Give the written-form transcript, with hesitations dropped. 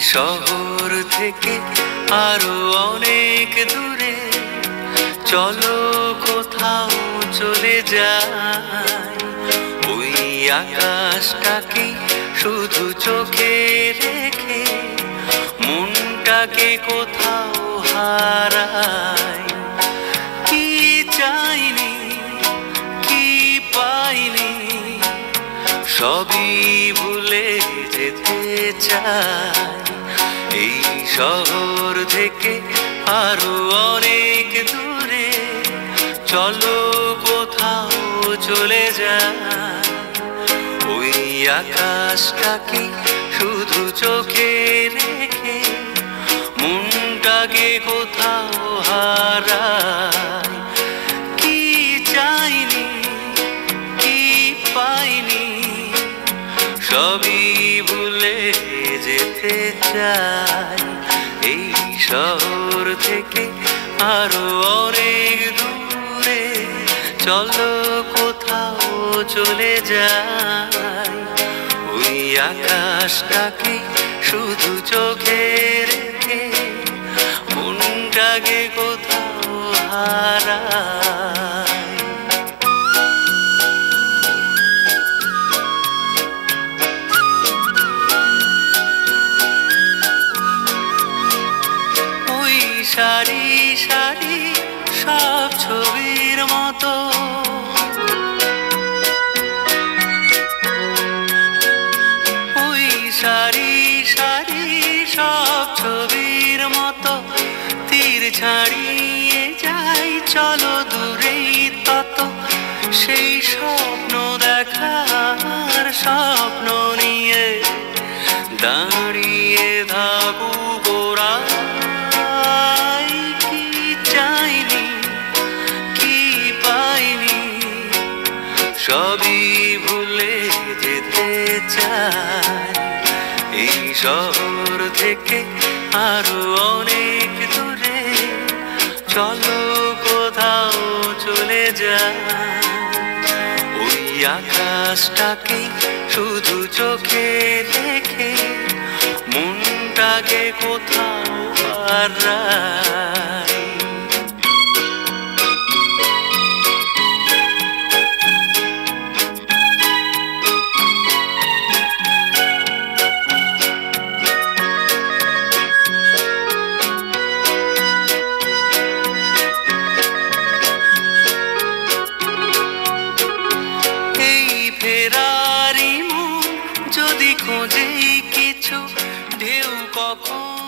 শহর থেকে আরো অনেক দূরে চলো কোথাও চলে যাই। ওই আকাশটাকে শুধু চোখে রেখে মনটাকে কোথাও হারাই। কি চাইনি কি পাইনি সবই ভুলে যেতে চাই। এই শহর থেকে আরো অনেক দূরে চলো কোথাও চলে যাই। ওই আকাশটাকে শুধু চোখে রেখে মনটাকে কোথাও হারাই। কি চাইনি কি পাইনি সবই ভুলে যেতে চাই। এই শহর থেকে আরো অনেক দূরে চলো কোথাও চলে যাই। ওই আকাশটাকে শুধু চোখে রেখে মনটাকে কোথাও হারাই। ওই সারি সারি সব ছবির মতো ওই সারি সারি সব ছবির মতো তীর ছাড়িয়ে যাই চলো দূরেই তত। সেই স্বপ্ন দেখার স্বপ্ন নিয়ে দাঁড়িয়ে থাকুক ওরা। কি চাইনি কি পাইনি সবই ভুলে যেতে চাই। এই শহর থেকে আরো অনেক দূরে চলো কোথাও চলে যাই। ওই আকাশটাকে শুধু চোখে রেখে মনটাকে কোথাও হারাই। ফেরারি মন যদি খোঁজে কিছু ঢেউ কখন